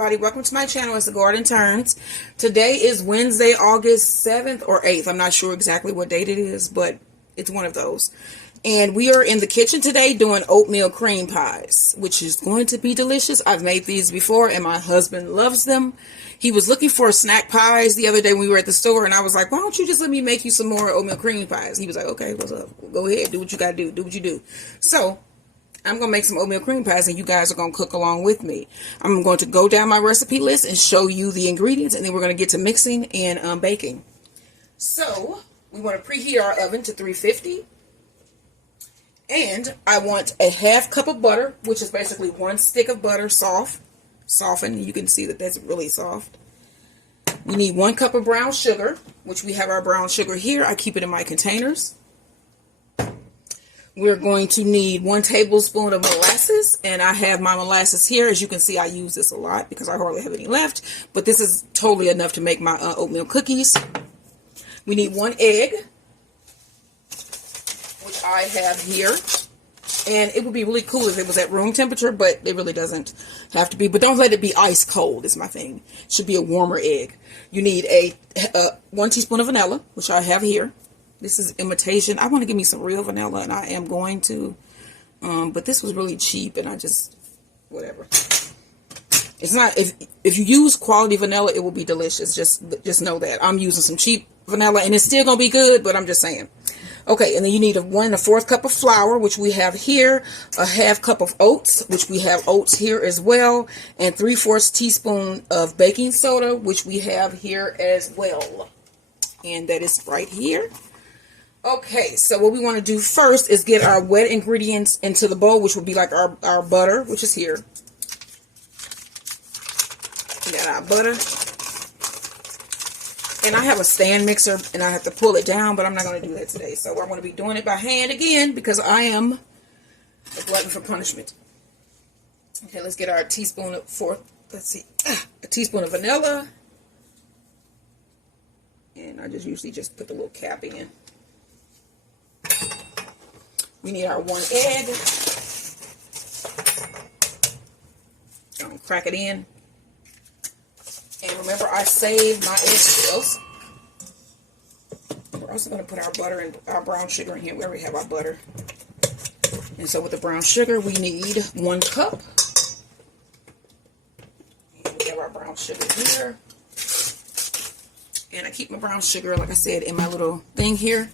Welcome to my channel. It's the Garden Turns. Today is Wednesday, August 7th or 8th. I'm not sure exactly what date it is, but it's one of those. And we are in the kitchen today doing oatmeal cream pies, which is going to be delicious. I've made these before and my husband loves them. He was looking for snack pies the other day when we were at the store, and I was like, why don't you just let me make you some more oatmeal cream pies? He was like, okay, what's up? Go ahead, do what you gotta do. Do what you do. So I'm going to make some oatmeal cream pies, and you guys are going to cook along with me. I'm going to go down my recipe list and show you the ingredients, and then we're going to get to mixing and baking. So, we want to preheat our oven to 350. And I want a half cup of butter, which is basically one stick of butter, softened. You can see that that's really soft. We need 1 cup of brown sugar, which we have our brown sugar here. I keep it in my containers. We're going to need 1 tablespoon of molasses, and I have my molasses here. As you can see, I use this a lot because I hardly have any left, but this is totally enough to make my oatmeal cookies. We need 1 egg, which I have here, and it would be really cool if it was at room temperature, but it really doesn't have to be. But don't let it be ice cold is my thing. It should be a warmer egg. You need 1 teaspoon of vanilla, which I have here. This is imitation. I want to give me some real vanilla, and I am going to. But this was really cheap, and I just, whatever. It's not, if you use quality vanilla, it will be delicious. Just know that. I'm using some cheap vanilla, and it's still going to be good, but I'm just saying. Okay, and then you need 1/4 cup of flour, which we have here. A half cup of oats, which we have oats here as well. And 3/4 teaspoon of baking soda, which we have here as well. And that is right here. Okay, so what we want to do first is get our wet ingredients into the bowl, which will be like our butter, which is here. We got our butter. And I have a stand mixer, and I have to pull it down, but I'm not going to do that today. So I'm going to be doing it by hand again, because I am a glutton for punishment. Okay, let's get our teaspoon of a teaspoon of vanilla. And I usually just put the little cap in. We need our 1 egg. Crack it in. And remember, I saved my egg shells. We're also going to put our butter and our brown sugar in here. We already have our butter. And so with the brown sugar, we need 1 cup. And we have our brown sugar here. And I keep my brown sugar, like I said, in my little thing here.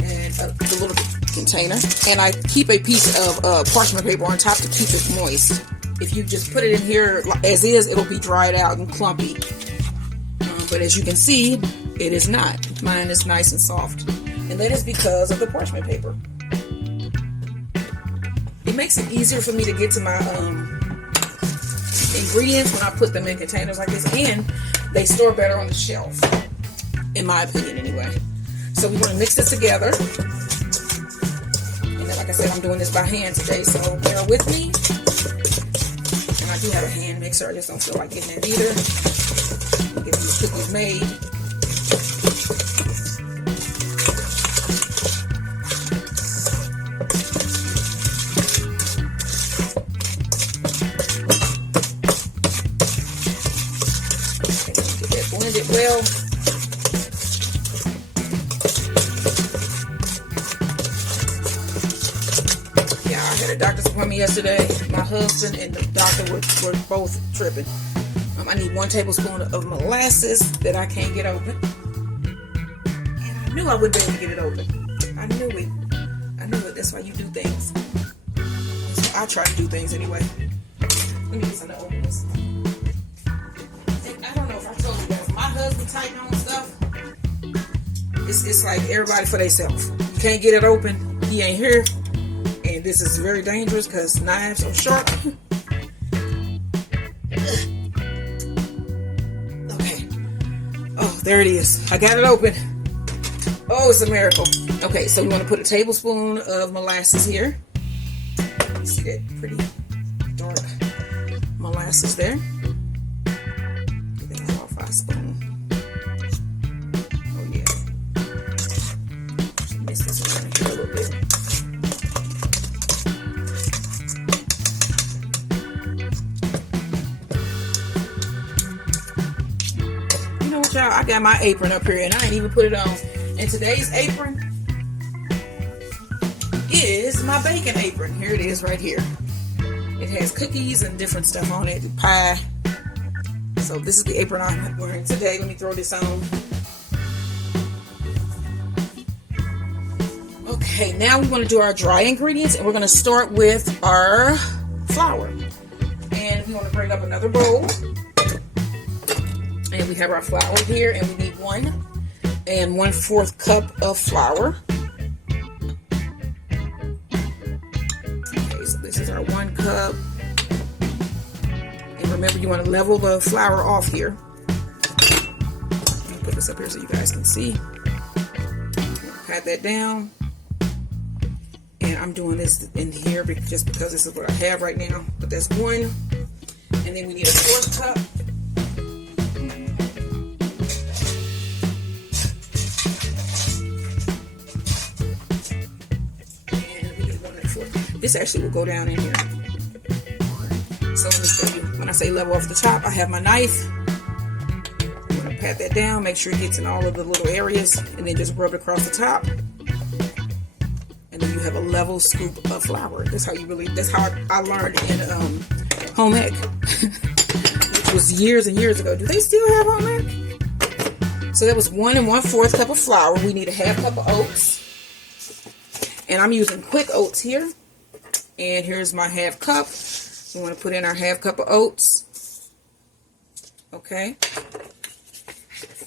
And the little container, and I keep a piece of parchment paper on top to keep it moist. If you just put it in here as is, it'll be dried out and clumpy. But as you can see, it is not. Mine is nice and soft, and that is because of the parchment paper. It makes it easier for me to get to my ingredients when I put them in containers like this, and they store better on the shelf, in my opinion anyway. So we want to mix this together. And then, like I said, I'm doing this by hand today, so bear with me. And I do have a hand mixer. I just don't feel like getting it either. Get these cookies made. Okay, get that blended well. Doctor's appointment yesterday. My husband and the doctor were both tripping. I need 1 tablespoon of molasses that I can't get open. And I knew I wouldn't be able to get it open. I knew it. That's why you do things. So I try to do things anyway. Let me get some to open this. I don't know if I told you guys, my husband tighten on stuff. It's like everybody for themselves. You can't get it open. He ain't here. And this is very dangerous because knives are sharp. Okay. Oh, there it is. I got it open. Oh, it's a miracle. Okay, so we want to put a tablespoon of molasses here. See that pretty dark molasses there. Get that off our spoon. Oh, yeah. Mix this around here a little bit. child, I got my apron up here and I ain't even put it on. And today's apron is my bacon apron. Here it is right here. It has cookies and different stuff on it, pie. So this is the apron I'm wearing today. Let me throw this on. Okay, now we want to do our dry ingredients, and we're going to start with our flour. And we want to bring up another bowl. And we have our flour here, and we need 1 1/4 cup of flour. Okay, so this is our 1 cup. And remember, you want to level the flour off here. Let me put this up here so you guys can see. Pat that down. And I'm doing this in here just because this is what I have right now. But that's 1. And then we need a 1/4 cup. This actually will go down in here. So let me show you. When I say level off the top, I have my knife. I'm going to pat that down, make sure it gets in all of the little areas, and then just rub it across the top. And then you have a level scoop of flour. That's how I learned in home ec, which was years and years ago. Do they still have home ec? So that was 1 1/4 cup of flour. We need a 1/2 cup of oats. And I'm using quick oats here. And here's my 1/2 cup. We want to put in our 1/2 cup of oats. Okay.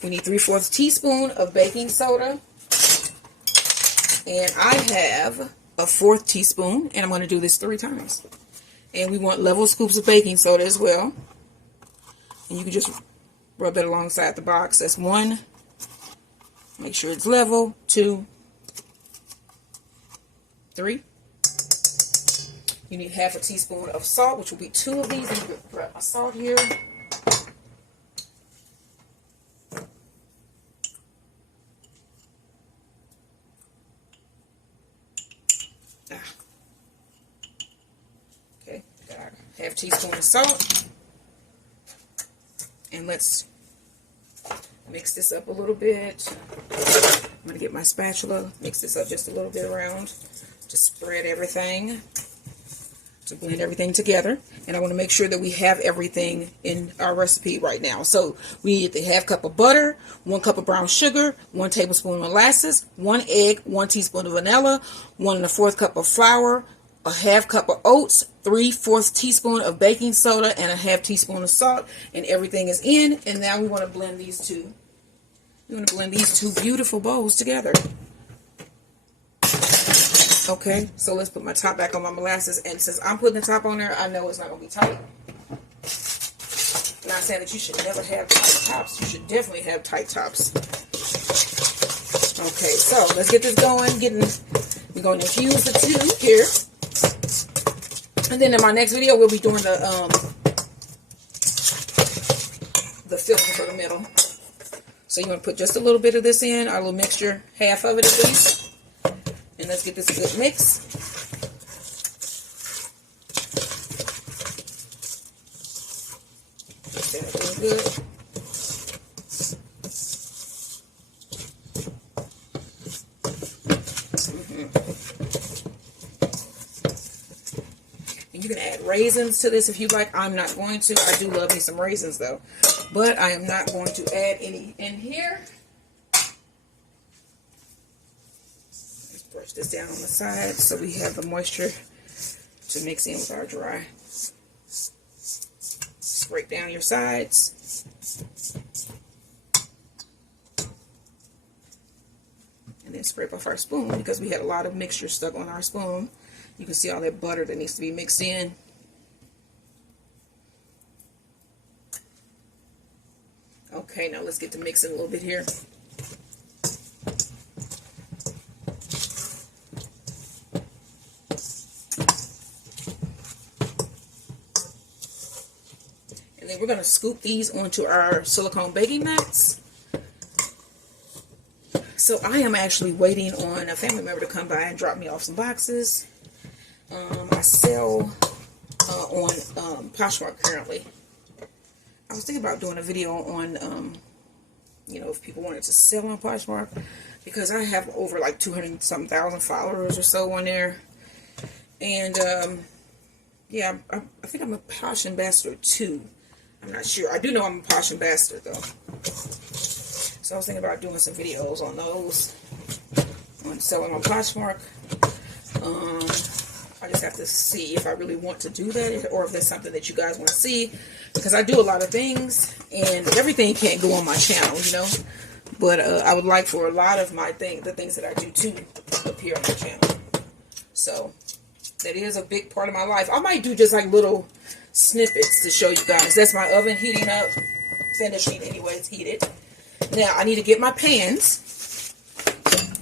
We need 3/4 teaspoon of baking soda. And I have a 1/4 teaspoon. And I'm going to do this 3 times. And we want level scoops of baking soda as well. And you can just rub it alongside the box. That's 1. Make sure it's level. 2. 3. You need 1/2 teaspoon of salt, which will be 2 of these. Let me grab my salt here. Okay, got 1/2 teaspoon of salt. And let's mix this up a little bit. I'm going to get my spatula, mix this up just a little bit around to spread everything, to blend everything together. And I want to make sure that we have everything in our recipe right now. So we need the 1/2 cup of butter, 1 cup of brown sugar, 1 tablespoon of molasses, 1 egg, 1 teaspoon of vanilla, 1 1/4 cup of flour, a 1/2 cup of oats, 3/4 teaspoon of baking soda, and a 1/2 teaspoon of salt. And everything is in. And now we want to blend these two. We want to blend these 2 beautiful bowls together. Okay, so let's put my top back on my molasses. And since I'm putting the top on there, I know it's not going to be tight. I'm not saying that you should never have tight tops. You should definitely have tight tops. Okay, so let's get this going. We're going to infuse the 2 here. And then in my next video, we'll be doing the filter for the middle. So you want to put just a little bit of this in, our little mixture, 1/2 of it at least. And let's get this a good mix. Mix that real good. And you can add raisins to this if you like. I'm not going to. I do love me some raisins though. But I am not going to add any in here. Let's brush this down on the side so we have the moisture to mix in with our dry. Scrape down your sides. And then scrape off our spoon because we had a lot of mixture stuck on our spoon. You can see all that butter that needs to be mixed in. Okay, now let's get to mixing a little bit here. And then we're going to scoop these onto our silicone baking mats. So I am actually waiting on a family member to come by and drop me off some boxes. I sell on Poshmark currently. I was thinking about doing a video on you know, if people wanted to sell on Poshmark, because I have over like 200-something thousand followers or so on there. And yeah, I think I'm a Posh ambassador too. I'm not sure. I do know I'm a Posh ambassador though. So I was thinking about doing some videos on those, on selling on Poshmark. I just have to see if I really want to do that, or if that's something that you guys want to see, because I do a lot of things, and everything can't go on my channel, you know. But I would like for a lot of my the things that I do to appear on my channel. So that is a big part of my life. I might do just like little snippets to show you guys. That's my oven heating up, finishing anyway. It's heated. Now I need to get my pans,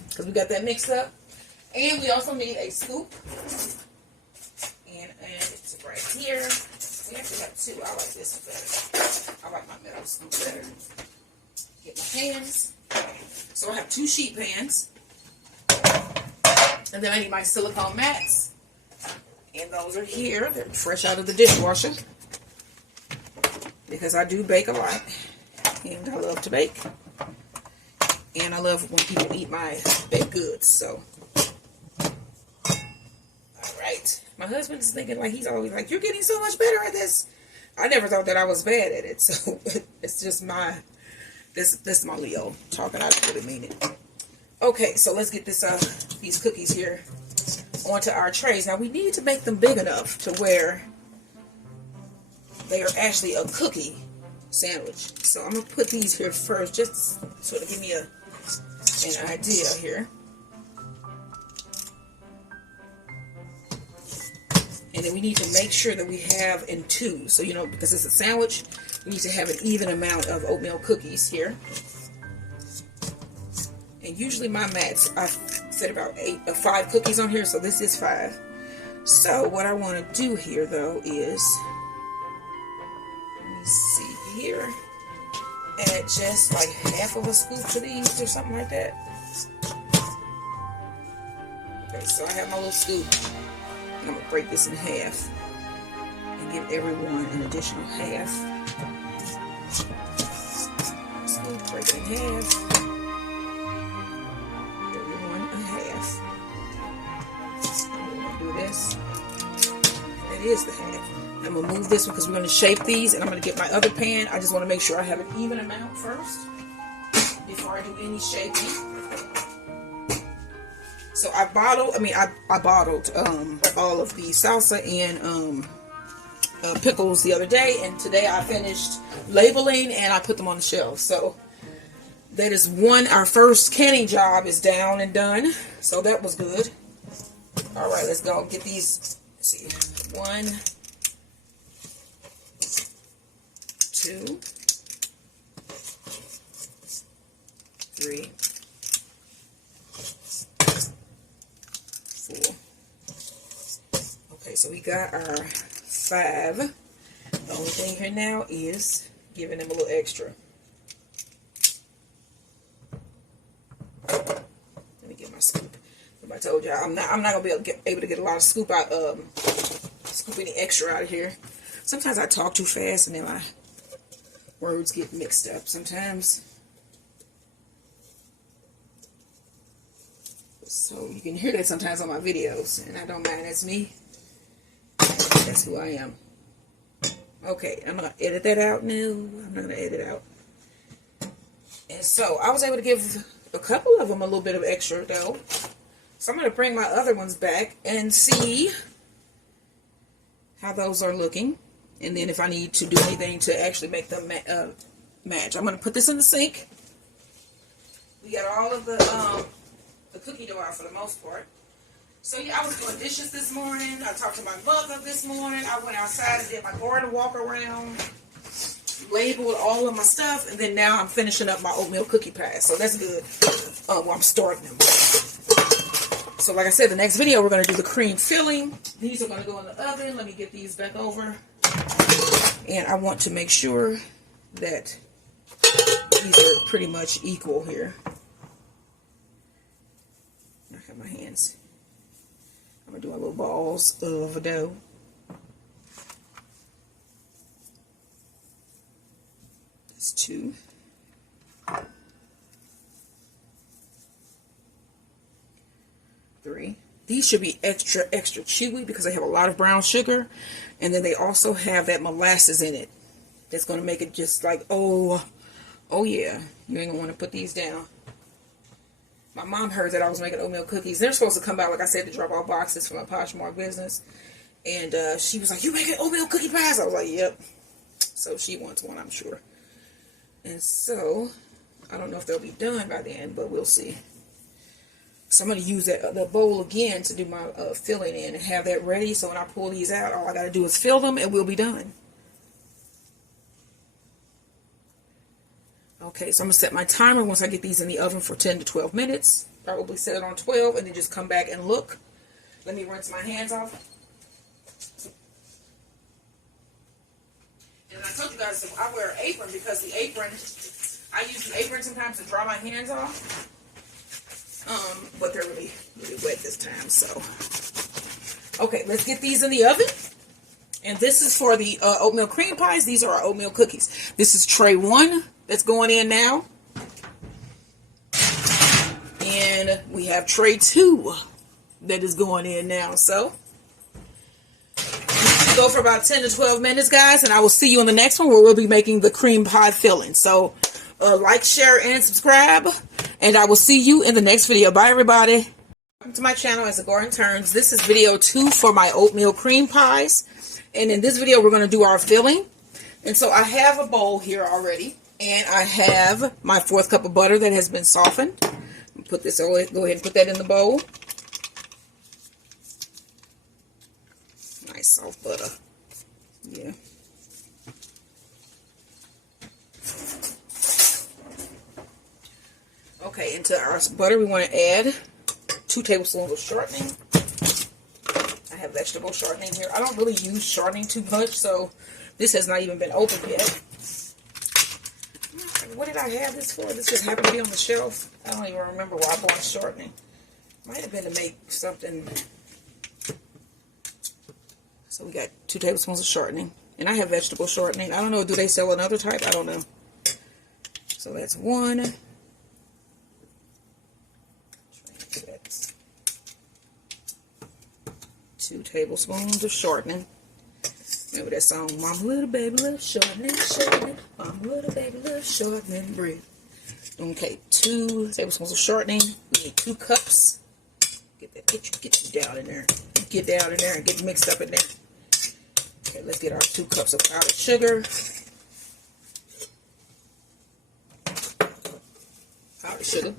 because we got that mixed up, and we also need a scoop. And it's right here. We actually have two. I like this better. I like my metal scoop better. Get my pans. So I have 2 sheet pans. And then I need my silicone mats. And those are here. They're fresh out of the dishwasher. Because I do bake a lot. And I love to bake. And I love when people eat my baked goods. So, alright. My husband is thinking, like, he's always like, you're getting so much better at this. I never thought that I was bad at it. So, it's just my, this is my Leo talking. I don't really mean it. Okay, so let's get this, these cookies here onto our trays. Now, we need to make them big enough to where they are actually a cookie sandwich. So, I'm going to put these here first, just to sort of give me an idea here. And then we need to make sure that we have in 2. So, you know, because it's a sandwich, we need to have an even amount of oatmeal cookies here. And usually my mats, I've said about 5 cookies on here, so this is 5. So what I want to do here, though, is, let me see here, add just like half of a scoop to these or something like that. Okay, so I have my little scoop. I'm going to break this in half and give everyone an additional half. So break it in half. Everyone a half. I'm going to do this. That is the half. I'm going to move this one because we're going to shape these, and I'm going to get my other pan. I just want to make sure I have an even amount first before I do any shaping. So I bottled all of the salsa and pickles the other day, and today I finished labeling and I put them on the shelf. So that is our first canning job is down and done. So that was good. All right, let's go get these. Let's see, 1, 2, 3, 4. Okay, so we got our 5. The only thing here now is giving them a little extra. Let me get my scoop. I told y'all I'm not gonna be able to get a lot of scoop out, scoop any extra out of here. Sometimes I talk too fast and then my words get mixed up sometimes. So you can hear that sometimes on my videos, and I don't mind. That's me. That's who I am. Okay, I'm going to edit that out now. I'm not going to edit out. And so I was able to give a couple of them a little bit of extra, though. So I'm going to bring my other ones back and see how those are looking. And then if I need to do anything to actually make them match. I'm going to put this in the sink. We got all of the cookie dough out for the most part. So yeah, I was doing dishes this morning. I talked to my mother this morning. I went outside and did my garden walk around, labeled all of my stuff, and then now I'm finishing up my oatmeal cookie pie. So that's good. Well, I'm starting them. So like I said, the next video we're going to do the cream filling. These are going to go in the oven. Let me get these back over. And I want to make sure that these are pretty much equal here. I have my hands. I'm going to do my little balls of dough. That's 2. 3. These should be extra chewy because they have a lot of brown sugar. And then they also have that molasses in it. That's going to make it just like, oh yeah. You ain't going to want to put these down. My mom heard that I was making oatmeal cookies. They're supposed to come out, like I said, to drop off boxes from a Poshmark business. And she was like, you making oatmeal cookie pies? I was like, yep. So she wants one, I'm sure. And so, I don't know if they'll be done by then, but we'll see. So I'm going to use the bowl again to do my filling in and have that ready. So when I pull these out, all I got to do is fill them and we'll be done. Okay, so I'm going to set my timer once I get these in the oven for 10 to 12 minutes. Probably set it on 12 and then just come back and look. Let me rinse my hands off. And I told you guys I wear an apron because the apron, I use the apron sometimes to dry my hands off. But they're really wet this time, so. Okay, let's get these in the oven. And this is for the oatmeal cream pies. These are our oatmeal cookies. This is tray 1 that's going in now. And we have tray 2 that is going in now. So, go for about 10 to 12 minutes, guys. And I will see you in the next one where we'll be making the cream pie filling. So, like, share, and subscribe. And I will see you in the next video. Bye, everybody. Welcome to my channel as Agora Turns. This is video 2 for my oatmeal cream pies. And in this video, we're going to do our filling. And so I have a bowl here already. And I have my 4th cup of butter that has been softened. Put this, go ahead and put that in the bowl. Nice soft butter. Yeah. Okay, into our butter, we want to add 2 tablespoons of shortening. I have vegetable shortening here. I don't really use shortening too much, so this has not even been opened yet. What did I have this for? This just happened to be on the shelf. I don't even remember why I bought shortening. Might have been to make something. So we got 2 tablespoons of shortening. And I have vegetable shortening. I don't know, do they sell another type? I don't know. So that's 1. 2 tablespoons of shortening. Remember that song, Mama Little Baby Love Shortening, Shortening. Mama Little Baby Love Shortening Bread. Okay, 2 tablespoons of shortening. We need 2 cups. Get you down in there. Get down in there and get mixed up in there. Okay, let's get our 2 cups of powdered sugar. Powdered sugar.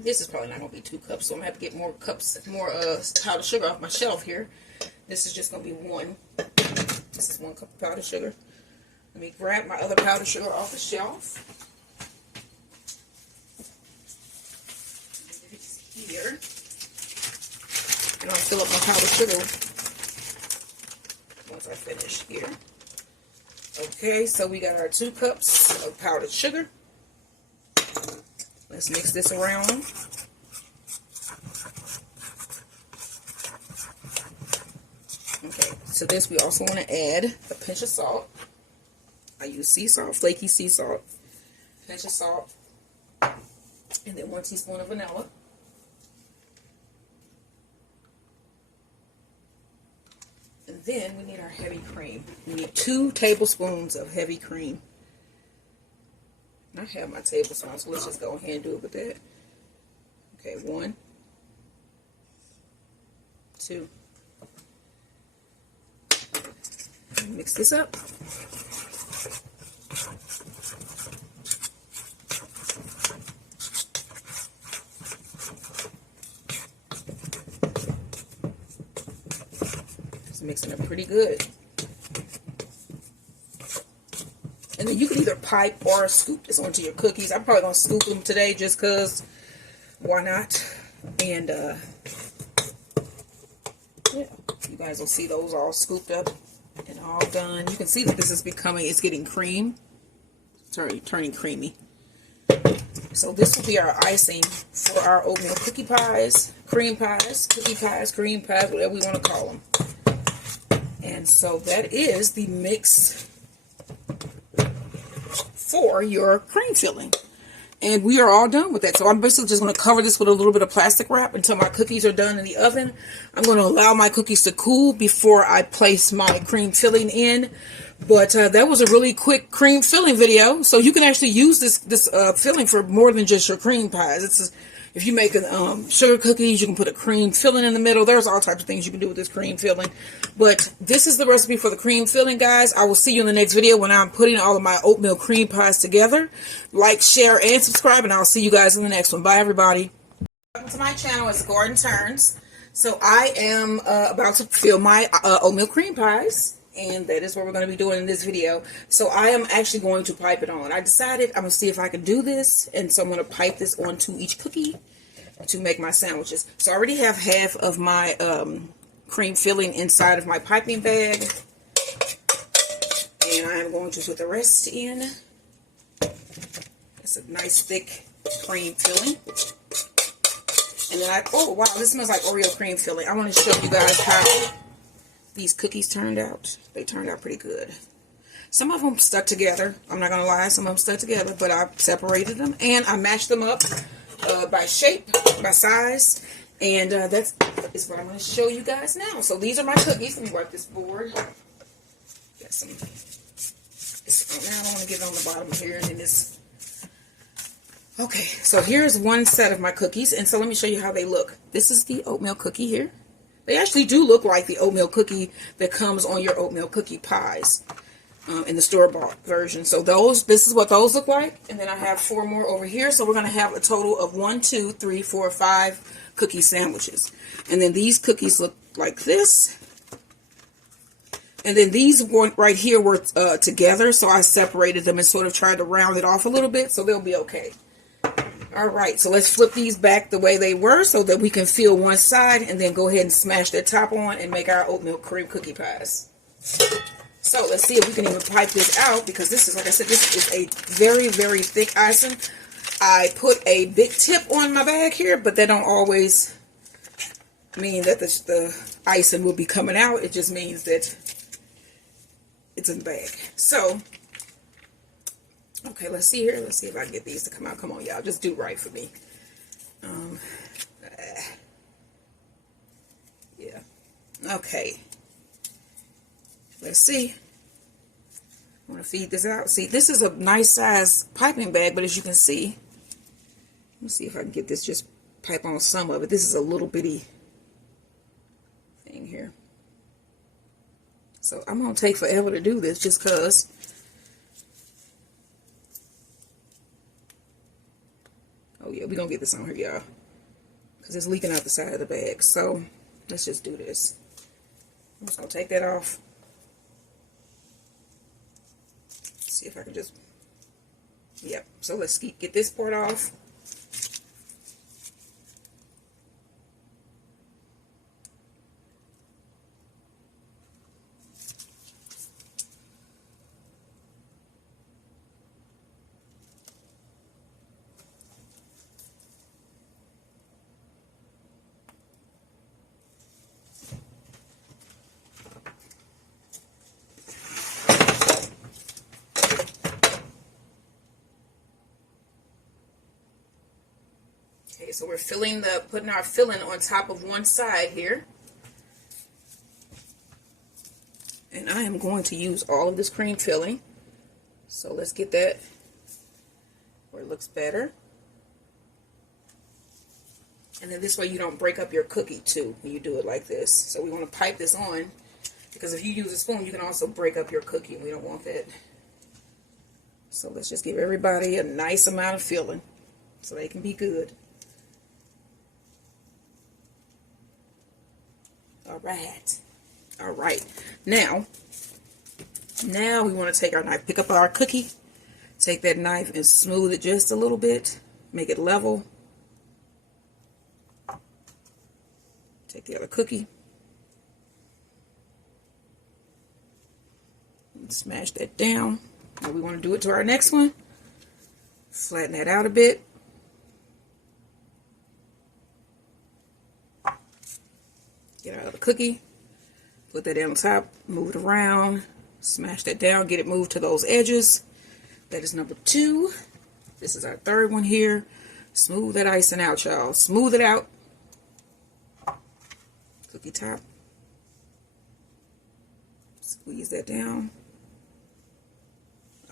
This is probably not going to be 2 cups, so I'm going to have to get more cups, more powdered sugar off my shelf here. This is just going to be 1. This is 1 cup of powdered sugar. Let me grab my other powdered sugar off the shelf. It's here. And I'll fill up my powdered sugar once I finish here. Okay, so we got our 2 cups of powdered sugar. Let's mix this around. Okay, to this we also want to add a pinch of salt. I use sea salt, flaky sea salt. Pinch of salt. And then 1 teaspoon of vanilla. And then we need our heavy cream. We need 2 tablespoons of heavy cream. I have my tablespoon, so let's just go ahead and do it with that. Okay, 1, 2. Mix this up. Just mixing it pretty good. And then you can either pipe or scoop this onto your cookies. I'm probably going to scoop them today just because, why not? And, yeah, you guys will see those all scooped up and all done. You can see that this is becoming, it's getting cream. Turning creamy. So this will be our icing for our oatmeal cookie pies, cream pies, cookie pies, cream pies, whatever we want to call them. And so that is the mix for your cream filling. And we are all done with that. So I'm basically just going to cover this with a little bit of plastic wrap until my cookies are done in the oven. I'm going to allow my cookies to cool before I place my cream filling in. But that was a really quick cream filling video. So you can actually use this filling for more than just your cream pies. If you make sugar cookies, you can put a cream filling in the middle. There's all types of things you can do with this cream filling. But this is the recipe for the cream filling, guys. I will see you in the next video when I'm putting all of my oatmeal cream pies together. Like, share, and subscribe, and I'll see you guys in the next one. Bye, everybody. Welcome to my channel. It's Garden Turns. So I am about to fill my oatmeal cream pies. And that is what we're going to be doing in this video. So I am actually going to pipe it on. I decided I'm going to see if I can do this. And so I'm going to pipe this onto each cookie to make my sandwiches. So I already have half of my cream filling inside of my piping bag. And I am going to put the rest in. It's a nice thick cream filling. And then oh wow, this smells like Oreo cream filling. I want to show you guys how these cookies turned out. They turned out pretty good. Some of them stuck together. I'm not going to lie. Some of them stuck together. But I separated them. And I mashed them up by shape, by size. And that is what I'm going to show you guys now. So these are my cookies. Let me wipe this board. Got some. Now I don't want to get it on the bottom here. And then this. Okay. So here's one set of my cookies. And so let me show you how they look. This is the oatmeal cookie here. They actually do look like the oatmeal cookie that comes on your oatmeal cookie pies in the store-bought version. So this is what those look like. And then I have 4 more over here. So we're going to have a total of 1, 2, 3, 4, 5 cookie sandwiches. And then these cookies look like this. And then these one right here were together. So I separated them and sort of tried to round it off a little bit. So they'll be okay. Alright, so let's flip these back the way they were so that we can fill one side and then go ahead and smash that top on and make our oatmeal cream cookie pies. So let's see if we can even pipe this out, because this is, like I said, this is a very, very thick icing. I put a big tip on my bag here, but that don't always mean that the icing will be coming out. It just means that it's in the bag. So okay, let's see here. Let's see if I can get these to come out. Come on, y'all. Just do right for me. Yeah. Okay. Let's see. I want to feed this out. See, this is a nice size piping bag, but as you can see, let me see if I can get this just pipe on some of it. This is a little bitty thing here. So I'm going to take forever to do this just because. Oh yeah, we're going to get this on here, y'all. Because it's leaking out the side of the bag. So, let's just do this. I'm just going to take that off. See if I can just... Yep. So, let's get this part off. Okay, so we're putting our filling on top of one side here. And I am going to use all of this cream filling. So let's get that where it looks better. And then this way you don't break up your cookie too when you do it like this. So we want to pipe this on, because if you use a spoon you can also break up your cookie, and we don't want that. So let's just give everybody a nice amount of filling so they can be good. All right. Now we want to take our knife, pick up our cookie, take that knife and smooth it just a little bit, make it level. Take the other cookie and smash that down. Now we want to do it to our next one. Flatten that out a bit. Get our other cookie. Put that on top, move it around, smash that down, get it moved to those edges. That is number 2. This is our 3rd one here. Smooth that icing out, y'all. Smooth it out. Cookie top. Squeeze that down.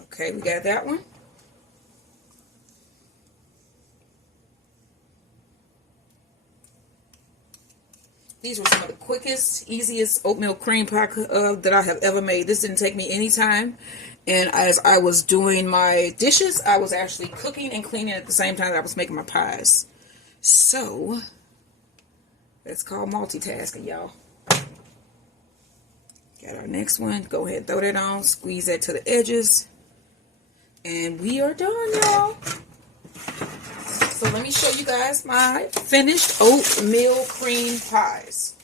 Okay, we got that one. These were some of the quickest, easiest oatmeal cream pie that I have ever made. This didn't take me any time. And as I was doing my dishes, I was actually cooking and cleaning at the same time that I was making my pies. So, that's called multitasking, y'all. Got our next one. Go ahead and throw that on. Squeeze that to the edges. And we are done, y'all. So let me show you guys my finished oatmeal cream pies.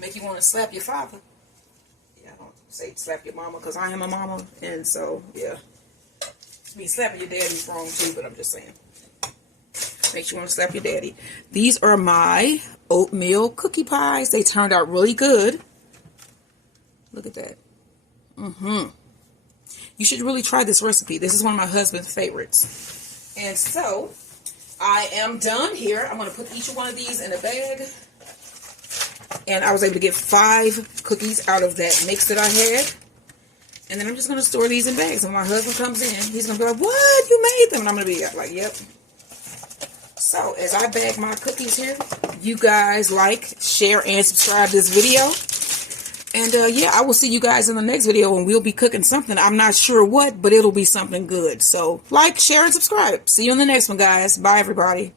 Make you want to slap your father. Yeah, I don't say slap your mama because I am a mama. And so, yeah. Me slapping your daddy's wrong too, but I'm just saying. Makes you want to slap your daddy. These are my oatmeal cookie pies. They turned out really good. Look at that. You should really try this recipe. This is one of my husband's favorites. And so, I am done here. I'm going to put each one of these in a bag. And I was able to get 5 cookies out of that mix that I had. And then I'm just going to store these in bags. When my husband comes in, he's going to be like, what? You made them? And I'm going to be like, yep. So, as I bag my cookies here, you guys like, share, and subscribe this video. And, yeah, I will see you guys in the next video when we'll be cooking something. I'm not sure what, but it'll be something good. So, like, share, and subscribe. See you in the next one, guys. Bye, everybody.